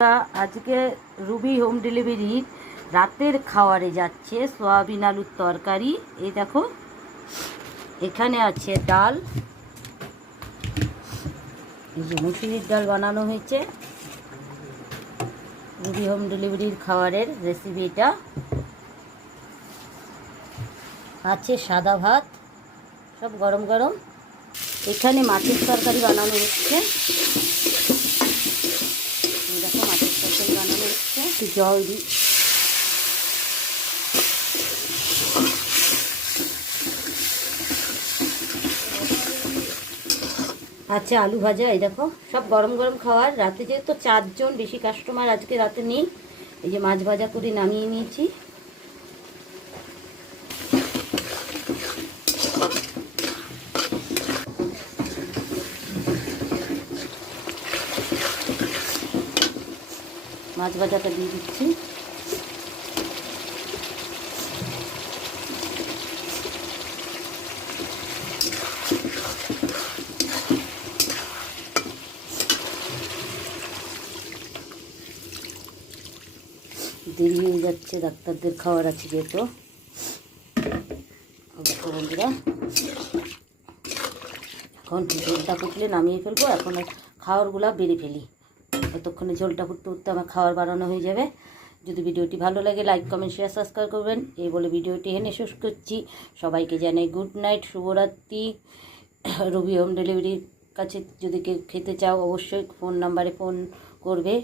আজকে Ruby home delivery রাতের খাওয়ারে যাচ্ছে সয়াবিন আলুর তরকারি। এই দেখো, এখানে আছে ডাল, এই যে মুসুরির ডাল বানানো হয়েছে। রুবি হোম ডেলিভারির খাবারের রেসিপি এটা। আছে সাদা ভাত, সব গরম গরম। এখানে মাছের তরকারি বানানো হচ্ছে। দেখো, মাছের তরকারি বানানো হচ্ছে। একটু জল দিই। আচ্ছা, আলু ভাজা। এই দেখো, সব গরম গরম খাবার। রাতে যেহেতু 4 জন, বেশি কাস্টমার আজকে রাতে নেই। এই যে মাছ ভাজা করে নামিয়ে নিয়েছি। মাছ ভাজাটা দিয়ে দিচ্ছি। দেরি হয়ে যাচ্ছে, ডাক্তারদের খাওয়ার আছে যেহেতু। বন্ধুরা, এখন ঝোলটা ফুটলে নামিয়ে ফেলবো। এখন খাওয়ারগুলো বেড়ে ফেলি। ততক্ষণে ঝোলটা ফুটতে ফুটতে আমার খাওয়ার বানানো হয়ে যাবে। যদি ভিডিওটি ভালো লাগে লাইক কমেন্ট শেয়ার সাবস্ক্রাইব করবেন। এই বলে ভিডিওটি এখানে শেষ করছি। সবাইকে জানাই গুড নাইট, শুভরাত্রি। রুবি হোম ডেলিভারির কাছে যদি কেউ খেতে চাও অবশ্যই ফোন নাম্বারে ফোন করবে।